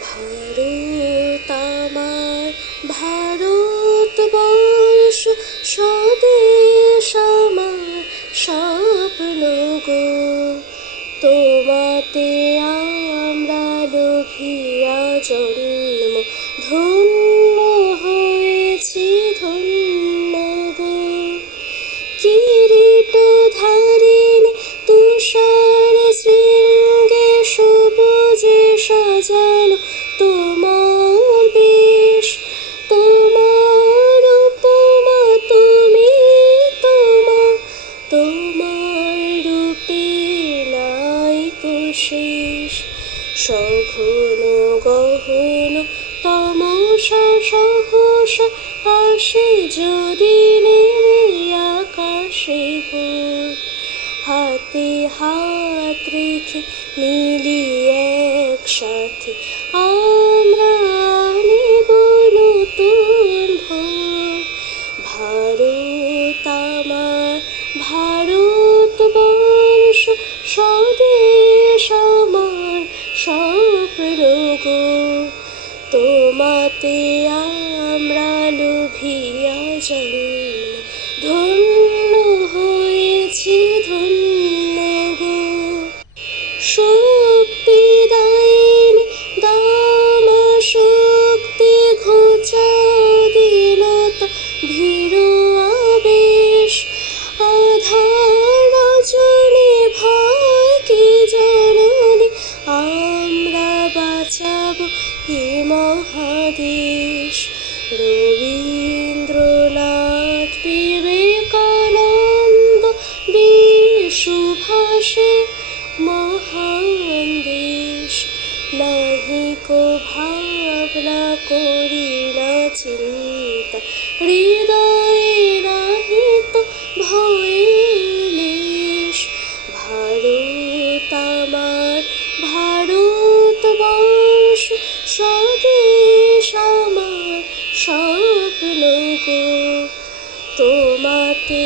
ভারত আমার ভারতবর্ষ, স্বদেশ আমার স্বপ্ন গো। তোমাতে আমরা লোভিয়া জন্ম, ধন্য হয়েছি ধন্য গো। কিরীট ধারিণী তুষার শৃঙ্গে সবুজে সাজানো তোমার বেশ, তোমার উপমা তুমি তোমার রূপে নাইকো শেষ। সঘন গহন তমসা সহসা আসে যদি নেমে আকাশে ভোর। হাতে হাত রেখে মিলি একসাথে আমরা নেব নতুন ভোর। ভারত আমার ভারতবর্ষ, স্বদেশ আমার স্বপ্ন গো। তোমাতে আমরা লোভিয়া জন্ম, ধন্য হয়েছি ধন্য গো। শক্তিদায়িনী দাম শক্তি ঘোচা দীনতা ধীর আবেশ, আধার রজনী ভয় কি জননী আমরা বাঁচাবো এ মহাদেশ। রবীন্দ্রনাথ বিবেকানন্দ বীর সুভাষে মহান দেশ। নাহিকো ভাবনা করি না চিন্তা, হৃদয়ে নাহিত ভয়ের লেশ। ভারত আমার ভারতবর্ষ, স্বদেশ আমার স্বপ্ন গো। তোমাতে